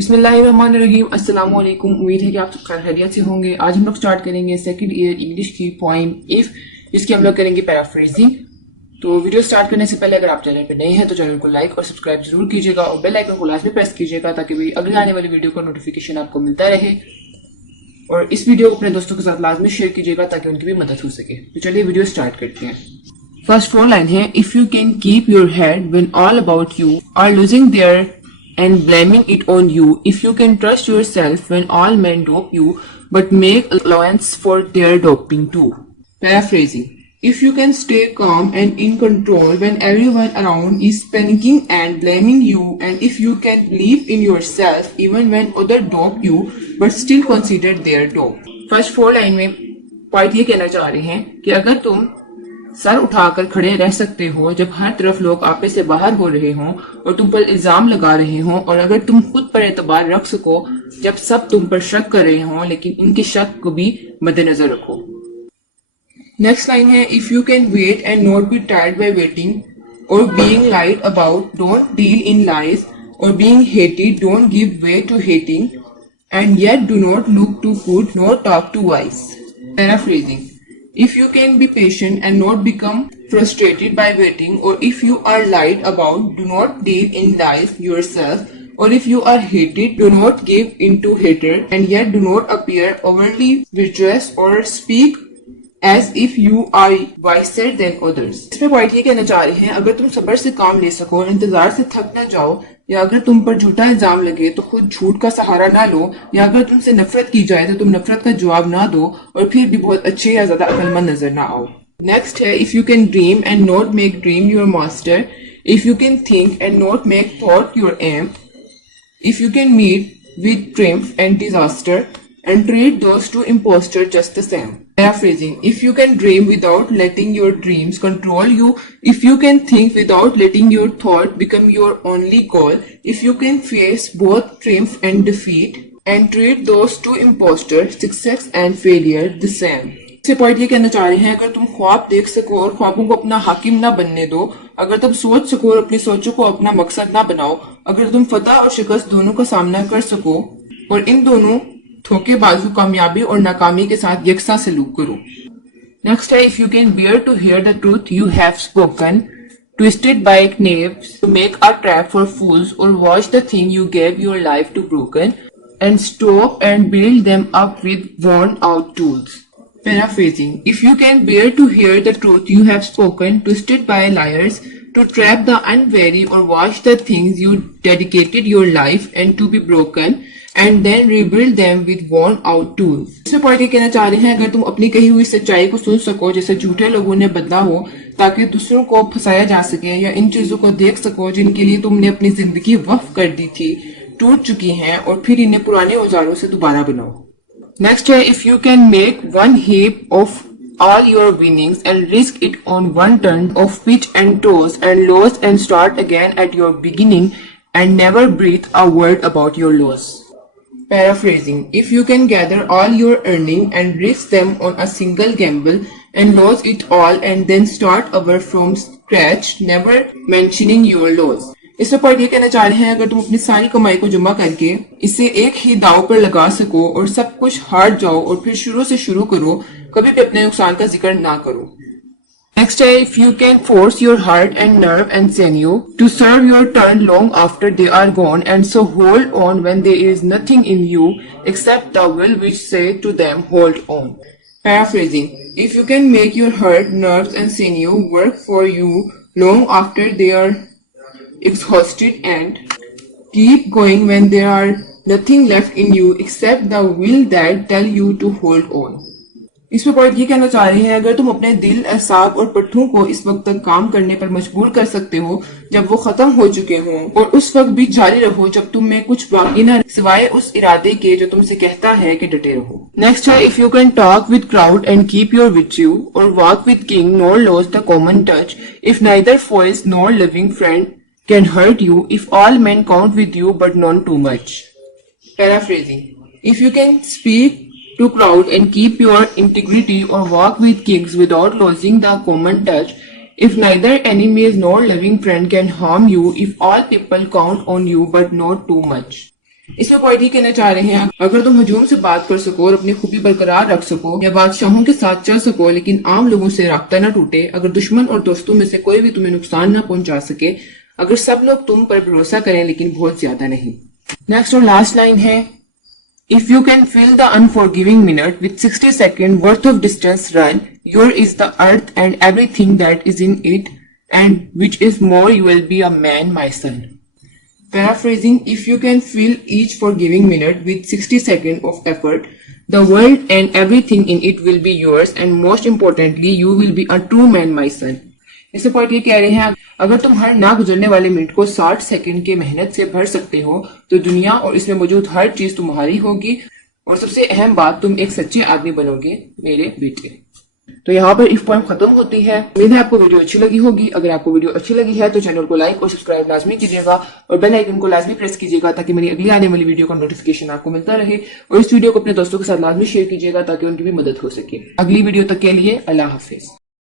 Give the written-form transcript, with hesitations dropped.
बिस्मिल्लाहिर्रहमानिर्रहीम। अस्सलाम वालेकुम। उम्मीद है कि आप सब खैरियत से होंगे। आज हम लोग स्टार्ट करेंगे सेकंड ईयर इंग्लिश की पोइम इफ, जिसकी हम लोग करेंगे पैराफ्रेजिंग। तो वीडियो स्टार्ट करने से पहले अगर आप चैनल पर नए हैं तो चैनल को लाइक और सब्सक्राइब जरूर कीजिएगा और बेल आइकन को लाजमी प्रेस कीजिएगा ताकि मेरी अगले आने वाली वीडियो का नोटिफिकेशन आपको मिलता रहे। और इस वीडियो को अपने दोस्तों के साथ लाजमी शेयर कीजिएगा ताकि उनकी भी मदद हो सके। तो चलिए वीडियो स्टार्ट करते हैं। फर्स्ट 4 लाइन है, if you can keep your head when all about you are losing their and blaming it on you, if you can trust yourself when all men dope you, but make allowance for their doping too. Paraphrasing. If you can stay calm and in control when everyone around is panicking and blaming you, and if you can believe in yourself even when others dope you, but still consider their dope. First 4 line में point ये कहना चाह रहे हैं कि अगर तुम sir उठाकर खड़े रह सकते हो जब हर तरफ लोग आपे से बाहर हो रहे हों और तुम पर इल्जाम लगा रहे हों, और अगर तुम खुद पर एतबार रख सको जब सब तुम पर शक कर रहे हों, लेकिन उनके शक को भी मद्देनजर रखो। नेक्स्ट लाइन है, if you can wait and not be tired by waiting or being lied about, don't deal in lies, or being hated, don't give way to hating, and yet do not look too good not talk too wise. Paraphrasing. If you can be patient and not become frustrated by waiting, or if you are lied about, do not deal in lies yourself, or if you are hated, do not give in to hatred, and yet do not appear overly virtuous or speak as if you are wiser than others. इसमें point ये कहना चाह रहे हैं, अगर तुम सब्र से काम ले सको, इंतजार से थक न जाओ, या अगर तुम पर झूठा इल्जाम लगे तो खुद झूठ का सहारा ना लो, या अगर तुमसे नफरत की जाए तो तुम नफरत का जवाब ना दो और फिर भी बहुत अच्छे या ज्यादा अक्लमंद नजर ना आओ। नेक्स्ट है, if you can dream and not make dream your master, if you can think and not make thought your aim, if you can meet with triumph and disaster and treat those two imposters just the same. Paraphrasing. If you can dream without letting your dreams control you, if you can think without letting your thought become your only goal, if you can face both triumph and defeat and treat those two imposters, success and failure, the same. इससे point ये कहना चाह रहे हैं, अगर तुम ख्वाब देख सको और ख्वाबों को अपना हाकिम ना बनने दो, अगर तुम सोच सको और अपनी सोचों को अपना मकसद ना बनाओ, अगर तुम फतह और शिकस्त दोनों का सामना कर सको और इन दोनों धोखेबाजू कामयाबी और नाकामी के साथ यकसा सलूक करो। नेक्स्ट है, if you can bear to hear the truth you have spoken, twisted by knaves to make a trap for fools, or watch the thing you gave your life to broken and stop and build them up with worn out tools. Paraphrasing. If you can bear to hear the truth you have spoken, twisted by liars to trap the unwary, or watch the things you dedicated your life and to be broken and then rebuild them with worn out tools. इसमें point ये कहना चाह रहे हैं, अगर तुम अपनी कही हुई सच्चाई को सुन सको जैसे झूठे लोगों ने बदला हो, ताकि दूसरों को फंसाया जा सके, या इन चीजों को देख सको जिनके लिए तुमने अपनी जिंदगी वक्फ कर दी थी, टूट चुकी हैं, और फिर इन्हें पुराने औजारों से दोबारा बनाओ। नेक्स्ट है, if you can make one heap of all your winnings and risk it on one turn of pitch and toss and loss and start again at your beginning and never breathe a word about your loss. Paraphrasing. If you can gather all your earning and risk them on a single gamble and lose it all and then start over from scratch, never mentioning your loss. इसमें point ये कहना चाह रहे हैं, अगर तुम अपनी सारी कमाई को जमा करके इसे एक ही दाव पर लगा सको और सब कुछ हार जाओ और फिर शुरू से शुरू करो, कभी भी अपने नुकसान का जिक्र ना करो। Next है, if you can force your heart and nerve and sinew to serve your turn long after they are gone, and so hold on when there is nothing in you except the will which say to them, hold on. Paraphrasing. If you can make your heart, nerves and sinew work for you long after they are exhausted and keep going when there are nothing left in you except the will that tell you to hold on. इसमें point ये कहना चाह रहे हैं, अगर तुम अपने दिल, असाब और पट्ठों को इस वक्त तक काम करने पर मजबूर कर सकते हो जब वो खत्म हो चुके हों, और उस वक्त भी जारी रहो जब तुम में कुछ बाकी ना सिवाय उस इरादे के जो तुमसे कहता है कि डटे रहो। नेक्स्ट है, if you can talk with crowd and keep your virtue, और walk with king nor loss the common touch, if neither foes nor living friend can hurt you, if all men count with you but none too much. Paraphrasing. If you can speak to crowd and keep your integrity, or walk with kings without losing the common touch, if neither enemies nor living friend can harm you, if all people count on you but not too much. इसमें point ही कहना चाह रहे हैं, अगर तुम हजूम से बात कर सको और अपनी खूबी बरकरार रख सको या बादशाहों के साथ चल सको लेकिन आम लोगों से राब्ता न टूटे, अगर दुश्मन और दोस्तों में से कोई भी तुम्हें नुकसान न पहुंचा सके, अगर सब लोग तुम पर भरोसा करें लेकिन बहुत ज्यादा नहीं। नेक्स्ट और लास्ट लाइन है, if you can fill the unforgiving minute with 60 seconds worth of distance run, yours is the earth and everything that is in it, and which is more, you will be a man, my son. Paraphrasing, if you can fill each forgiving minute with 60 seconds of effort, the world and everything in it will be yours, and most importantly, you will be a true man, my son. इससे point ये कह रहे हैं, अगर तुम हर ना गुजरने वाले मिनट को 60 सेकंड के मेहनत से भर सकते हो तो दुनिया और इसमें मौजूद हर चीज तुम्हारी होगी, और सबसे अहम बात, तुम एक सच्चे आदमी बनोगे मेरे बेटे। तो यहाँ पर इफ पॉइंट खत्म होती है। उम्मीद है आपको वीडियो अच्छी लगी होगी। अगर आपको वीडियो अच्छी लगी है तो चैनल को लाइक और सब्सक्राइब लाजमी कीजिएगा और बेल आइकन को लाजमी प्रेस कीजिएगा ताकि मेरी अगली आने वाली वीडियो का नोटिफिकेशन आपको मिलता रहे, और इस वीडियो को अपने दोस्तों के साथ लाजमी शेयर कीजिएगा ताकि उनकी भी मदद हो सके। अगली वीडियो तक के लिए अल्लाह हाफिज।